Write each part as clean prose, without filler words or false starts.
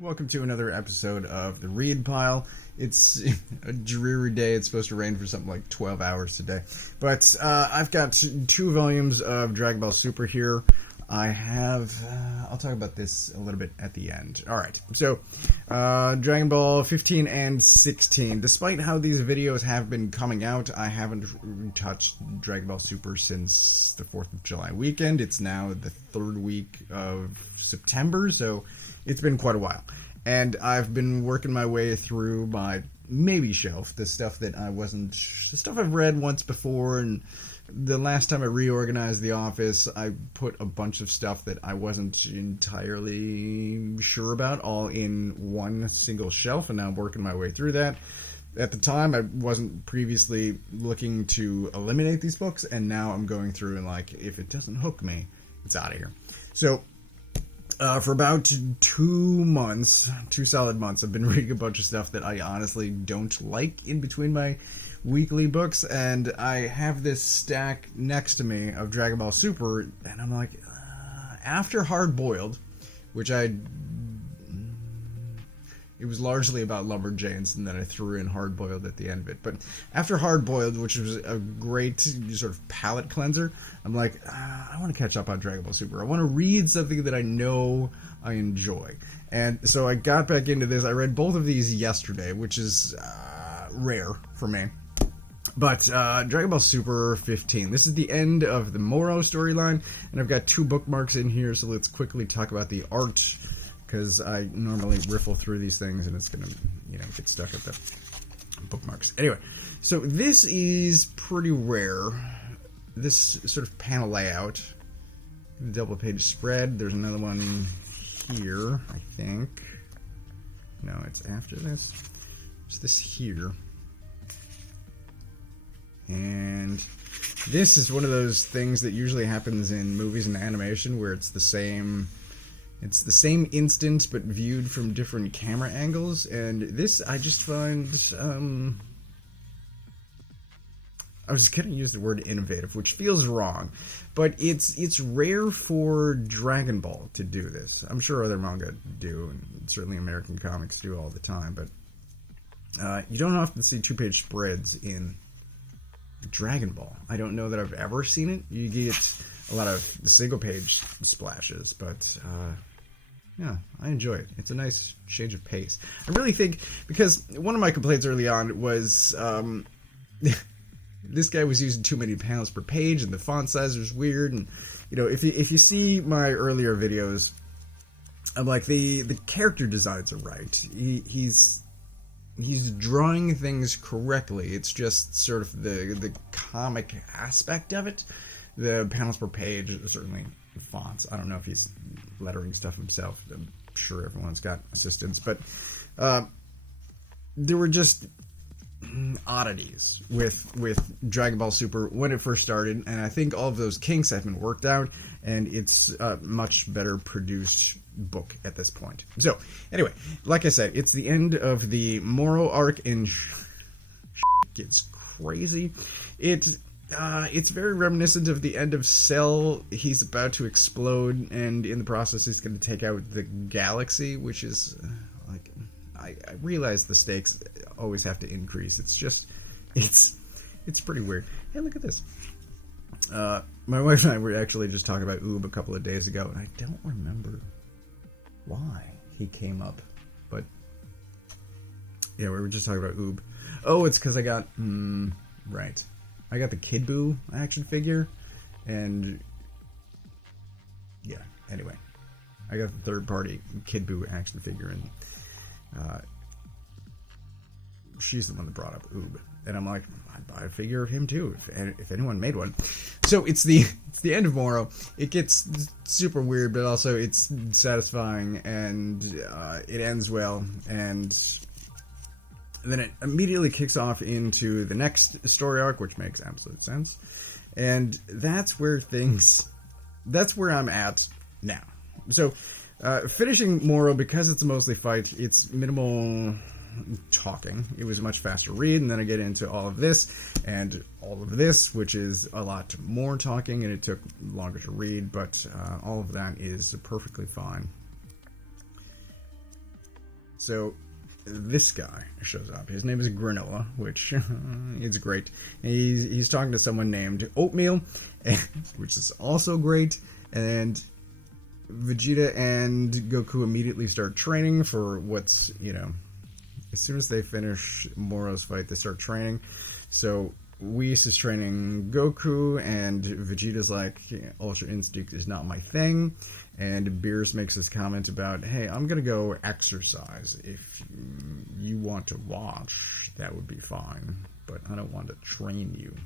Welcome to another episode of the Read Pile. It's a dreary day. It's supposed to rain for something like 12 hours today. But I've got two volumes of Dragon Ball Super here. I have... I'll talk about this a little bit at the end. Alright, so Dragon Ball 15 and 16. Despite how these videos have been coming out, I haven't touched Dragon Ball Super since the 4th of July weekend. It's now the third week of September, so it's been quite a while. And I've been working my way through my maybe shelf, the stuff that the stuff I've read once before, and the last time I reorganized the office, I put a bunch of stuff that I wasn't entirely sure about all in one single shelf, and now I'm working my way through that. At the time, I wasn't previously looking to eliminate these books, and now I'm going through and like, if it doesn't hook me, it's out of here. So for about 2 solid months, I've been reading a bunch of stuff that I honestly don't like in between my weekly books, and I have this stack next to me of Dragon Ball Super, and I'm like, after Hard Boiled, which it was largely about Lumberjanes, and then I threw in Hard Boiled at the end of it. But after Hard Boiled, which was a great sort of palate cleanser, I'm like, I want to catch up on Dragon Ball Super. I want to read something that I know I enjoy. And so I got back into this. I read both of these yesterday, which is rare for me. But Dragon Ball Super 15. This is the end of the Moro storyline, and I've got 2 bookmarks in here, so let's quickly talk about the art, because I normally riffle through these things, and it's going to, get stuck at the bookmarks. Anyway, so this is pretty rare, this sort of panel layout. Double page spread. There's another one here, I think. No, it's after this. It's this here. And this is one of those things that usually happens in movies and animation where it's the same instant but viewed from different camera angles, and this I just find I was going to use the word innovative, which feels wrong, but it's rare for Dragon Ball to do this. I'm sure other manga do, and certainly American comics do all the time, but you don't often see 2-page spreads in Dragon Ball. I don't know that I've ever seen it. You get a lot of single-page splashes, but yeah, I enjoy it. It's a nice change of pace. I really think, because one of my complaints early on was this guy was using too many panels per page, and the font size was weird. And if you see my earlier videos, I'm like, the character designs are right. He's drawing things correctly. It's just sort of the comic aspect of it. The panels per page, certainly fonts. I don't know if he's lettering stuff himself. I'm sure everyone's got assistants, but there were just oddities with Dragon Ball Super when it first started, and I think all of those kinks have been worked out, and it's a much better produced book at this point. So anyway, like I said, it's the end of the Moro arc, and gets crazy. It's very reminiscent of the end of Cell. He's about to explode, and in the process he's going to take out the galaxy, which is like, I realize the stakes always have to increase. It's just, it's pretty weird. Hey, look at this. My wife and I were actually just talking about Oob a couple of days ago, and I don't remember why he came up, but yeah, we were just talking about Oob. Oh, it's because I got right. I got the Kid Buu action figure, and yeah. Anyway, I got the third-party Kid Buu action figure, and she's the one that brought up Oob, and I'm like, I'd buy a figure of him too if anyone made one. So it's the end of Moro. It gets super weird, but also it's satisfying, and it ends well, and then it immediately kicks off into the next story arc, which makes absolute sense, and that's where I'm at now. So finishing Moro, because it's mostly fight, it's minimal talking. It was a much faster read, and then I get into all of this and all of this, which is a lot more talking, and it took longer to read, but all of that is perfectly fine. So this guy shows up. His name is Granolah, which is great. He's talking to someone named Oatmeal, which is also great. And Vegeta and Goku immediately start training for what's, you know, as soon as they finish Moro's fight, they start training. So Whis is training Goku, and Vegeta's like, Ultra Instinct is not my thing. And Beerus makes this comment about, hey, I'm going to go exercise. If you want to watch, that would be fine. But I don't want to train you.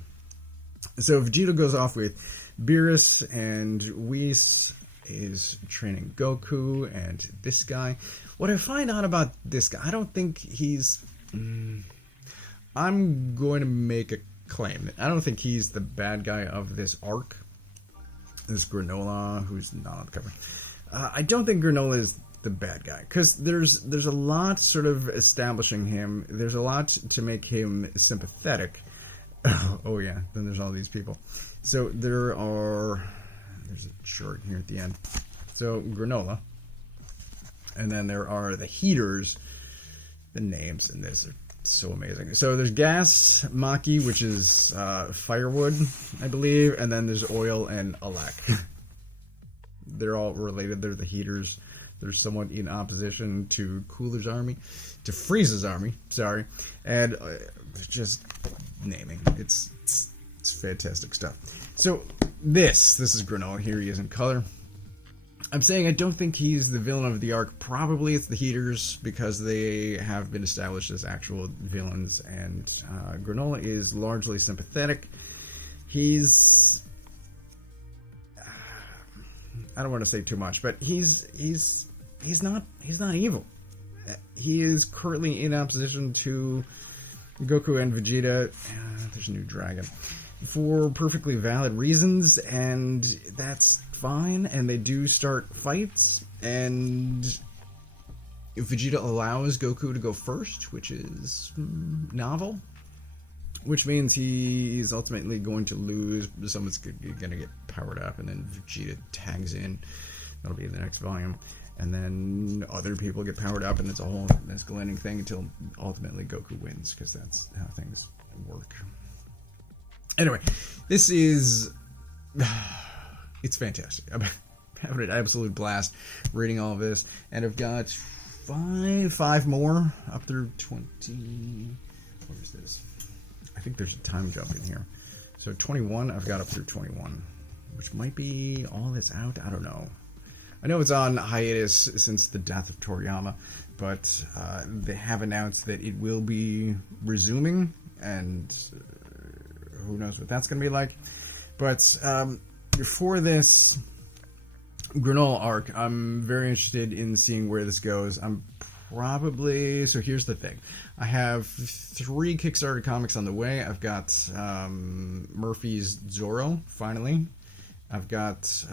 So Vegeta goes off with Beerus, and Whis is training Goku and this guy. What I find out about this guy, I don't think he's... I'm going to make a claim. I don't think he's the bad guy of this arc. This Granolah, who's not on the cover. I don't think Granolah is the bad guy, because there's a lot sort of establishing him. There's a lot to make him sympathetic. Oh yeah, then there's all these people. So there's a chart here at the end. So Granolah, and then there are the Heeters. The names in this are so amazing. So there's gas, Maki, which is firewood, I believe, and then there's oil and Alec. They're all related. They're the Heeters. They're somewhat in opposition to Cooler's army, to Frieza's army, sorry, and just naming. It's fantastic stuff. So this is Granolah. Here he is in color. I'm saying I don't think he's the villain of the arc. Probably it's the Heeters, because they have been established as actual villains, and Granolah is largely sympathetic. He's... I don't want to say too much, but he's not evil. He is currently in opposition to Goku and Vegeta. There's a new dragon. For perfectly valid reasons, and that's fine. And they do start fights, and if Vegeta allows Goku to go first, which is novel, which means he's ultimately going to lose. Someone's going to get powered up, and then Vegeta tags in. That'll be in the next volume. And then other people get powered up, and it's a whole escalating thing until ultimately Goku wins, because that's how things work. Anyway, this is... It's fantastic. I'm having an absolute blast reading all of this. And I've got five more up through 20... What is this? I think there's a time jump in here. So 21, I've got up through 21. Which might be all this out. I don't know. I know it's on hiatus since the death of Toriyama. But they have announced that it will be resuming. And... who knows what that's going to be like. But for this Granolah arc, I'm very interested in seeing where this goes. I'm probably... So here's the thing. I have 3 Kickstarter comics on the way. I've got Murphy's Zorro, finally. I've got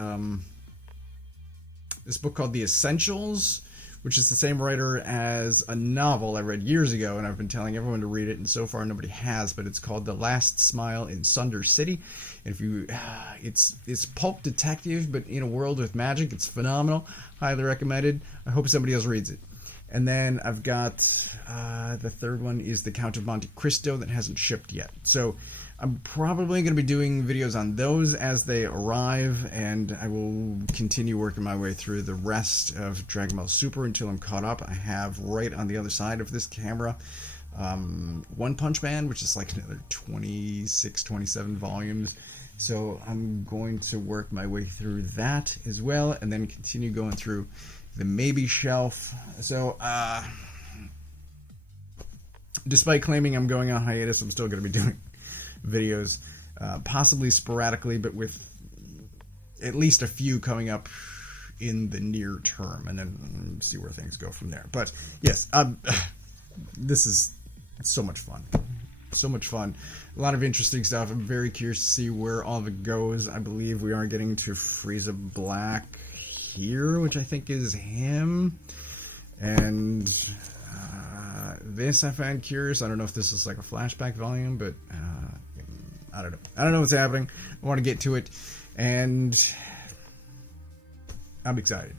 this book called The Essentials, which is the same writer as a novel I read years ago, and I've been telling everyone to read it, and so far nobody has, but it's called The Last Smile in Sunder City. And if you, it's pulp detective, but in a world with magic. It's phenomenal. Highly recommended. I hope somebody else reads it. And then I've got, the third one is The Count of Monte Cristo that hasn't shipped yet. So I'm probably going to be doing videos on those as they arrive, and I will continue working my way through the rest of Dragon Ball Super until I'm caught up. I have right on the other side of this camera One Punch Man, which is like another 26, 27 volumes. So I'm going to work my way through that as well, and then continue going through the maybe shelf. So, despite claiming I'm going on hiatus, I'm still going to be doing videos, possibly sporadically, but with at least a few coming up in the near term, and then see where things go from there. But yes, this is so much fun. So much fun. A lot of interesting stuff. I'm very curious to see where all of it goes. I believe we are getting to Frieza Black here, which I think is him. And this I find curious. I don't know if this is like a flashback volume, but I don't know. I don't know what's happening. I want to get to it, and I'm excited.